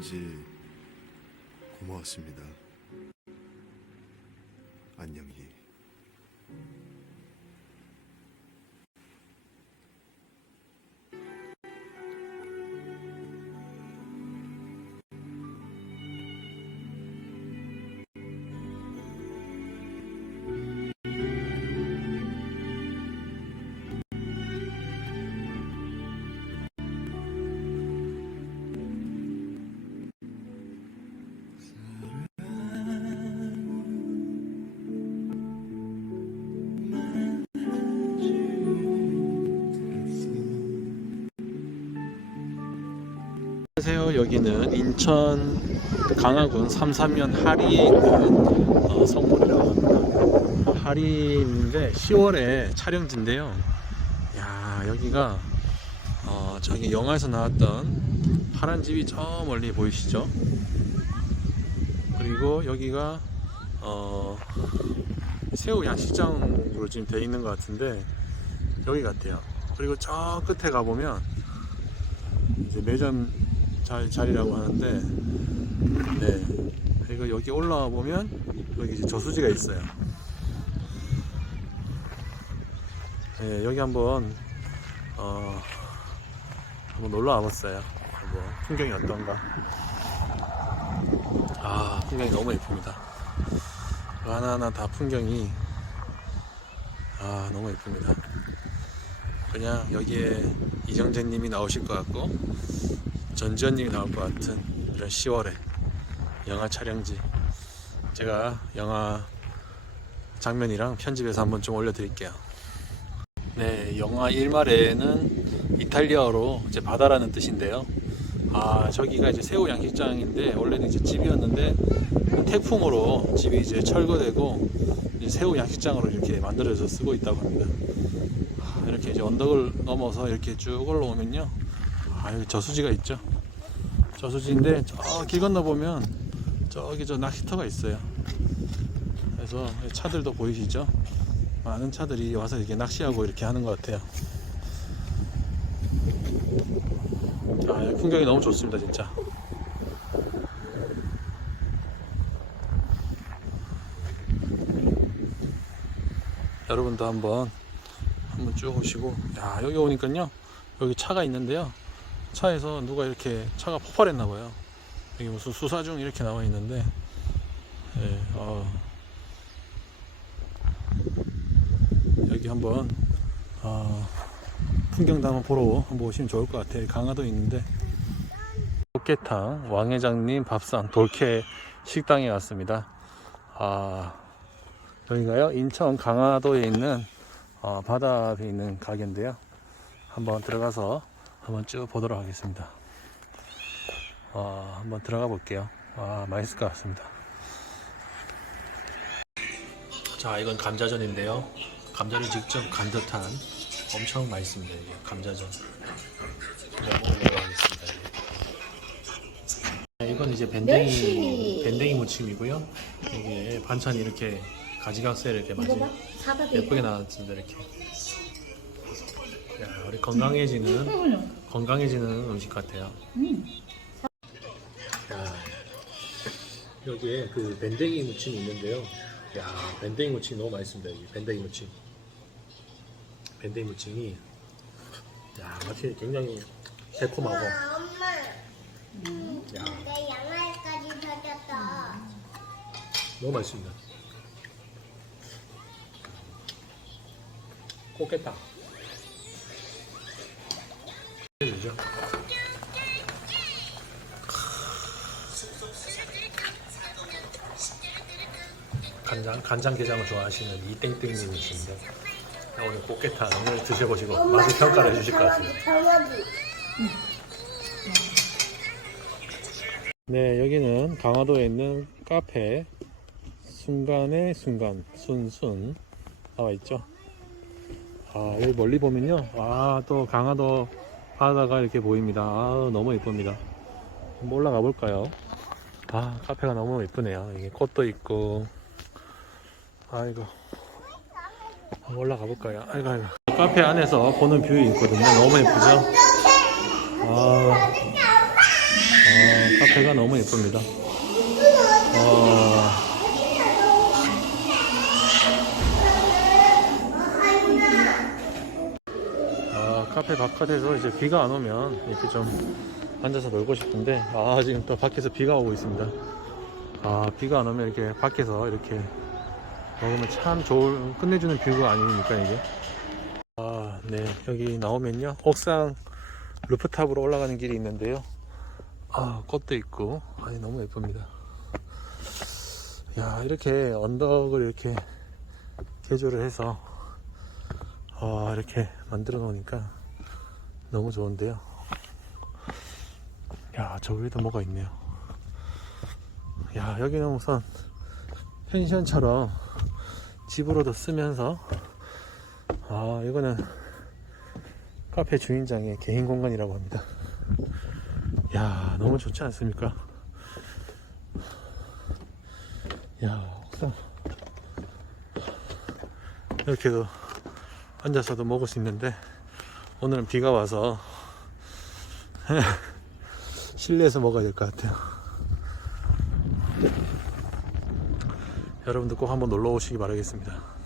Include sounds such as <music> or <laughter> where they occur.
건지 고마웠습니다. 안녕하세요. 여기는 인천 강화군 삼삼면 하리에 있는 어, 성물이라고 합니다. 하리인데 10월에 촬영지인데요. 야 여기가 어, 저기 영화에서 나왔던 파란 집이 저 멀리 보이시죠? 그리고 여기가 어, 새우 양식장으로 지금 돼 있는 것 같은데 여기 같아요. 그리고 저 끝에 가보면 이제 매점 자, 자리라고 하는데 네. 그리고 여기 올라와 보면 여기 이제 저수지가 있어요. 네 여기 한번 어 한번 놀러 와봤어요. 뭐 풍경이 어떤가. 아 풍경이 너무 예쁩니다. 하나하나 다 풍경이 아 너무 예쁩니다. 그냥 여기에 이정재님이 나오실 것 같고 전지현님이 나올 것 같은 이런 10월에 영화 촬영지 제가 영화 장면이랑 편집해서 한번 좀 올려드릴게요. 네, 영화 일말에는 이탈리아어로 이제 바다라는 뜻인데요. 아 저기가 이제 새우 양식장인데 원래는 이제 집이었는데 태풍으로 집이 이제 철거되고 이제 새우 양식장으로 이렇게 만들어져서 쓰고 있다고 합니다. 아, 이렇게 이제 언덕을 넘어서 이렇게 쭉 올라오면요. 아 여기 저수지가 있죠? 저수지인데 저 길 건너 보면 저기 저 낚시터가 있어요. 그래서 차들도 보이시죠? 많은 차들이 와서 이렇게 낚시하고 이렇게 하는 것 같아요. 아 풍경이 너무 좋습니다 진짜. 여러분도 한번 한번 쭉 오시고 야 여기 오니까요 여기 차가 있는데요 차에서 누가 이렇게 차가 폭발했나 봐요. 여기 무슨 수사 중 이렇게 나와 있는데 예, 어, 여기 한번 어, 풍경도 한번 보러 한번 오시면 좋을 것 같아요. 강화도 있는데. 꽃게탕 왕회장님 밥상 돌캐 식당에 왔습니다. 아 여기가요 인천 강화도에 있는 어, 바다 앞에 있는 가게인데요. 한번 들어가서 한번 쭉 보도록 하겠습니다. 어, 한번 들어가 볼게요. 아, 맛있을 것 같습니다. 자, 이건 감자전인데요. 감자를 직접 간 듯한 엄청 맛있습니다. 이게 감자전. 먹어보도록 하겠습니다. 네, 이건 이제 밴댕이. 밴댕이 무침이고요. 이게 반찬이 이렇게 가지각색 이렇게 많이 예쁘게 나왔습니다. 이렇게. 야, 우리 건강해지는 건강해지는 음식 같아요. 야, 여기에 그 밴댕이 무침이 있는데요. 야, 밴댕이 무침 너무 맛있습니다. 이 밴댕이 무침. 밴댕이 무침이 야, 맛이 굉장히 새콤하고 엄마, 야, 내 양말까지 젖었어. 너무 맛있습니다. 꽃게탕. 간장 간장 게장을 좋아하시는 이땡땡님이신데 오늘 꽃게탕을 드셔보시고 맛을 평가를 해주실 것 같습니다. 강아지. 네, 여기는 강화도에 있는 카페 순간의 순간 순순 나와 있죠. 아, 여기 멀리 보면요. 아, 또 강화도 바다가 이렇게 보입니다. 아, 너무 예쁩니다. 한번 올라가 볼까요? 아, 카페가 너무 예쁘네요. 이게 꽃도 있고. 아이고. 올라가 볼까요? 아이고, 아이고. 카페 안에서 보는 뷰 있거든요. 너무 예쁘죠? 아, 아, 카페가 너무 예쁩니다. 어, 아, 카페 바깥에서 이제 비가 안 오면 이렇게 좀 앉아서 놀고 싶은데 아 지금 또 밖에서 비가 오고 있습니다. 아 비가 안 오면 이렇게 밖에서 이렇게 먹으면 참 좋을 끝내주는 뷰가 아닙니까 이게. 아, 네 여기 나오면요 옥상 루프탑으로 올라가는 길이 있는데요. 아 꽃도 있고 아니 너무 예쁩니다. 야 이렇게 언덕을 이렇게 개조를 해서 아 이렇게 만들어 놓으니까 너무 좋은데요. 야, 저 위에도 뭐가 있네요. 야, 여기는 우선 펜션처럼 집으로도 쓰면서 아, 이거는 카페 주인장의 개인 공간이라고 합니다. 야, 너무 좋지 않습니까? 야, 옥상 이렇게도 앉아서도 먹을 수 있는데 오늘은 비가 와서 <laughs> 실내에서 먹어야 될 것 같아요. 여러분들 꼭 한번 놀러 오시기 바라겠습니다.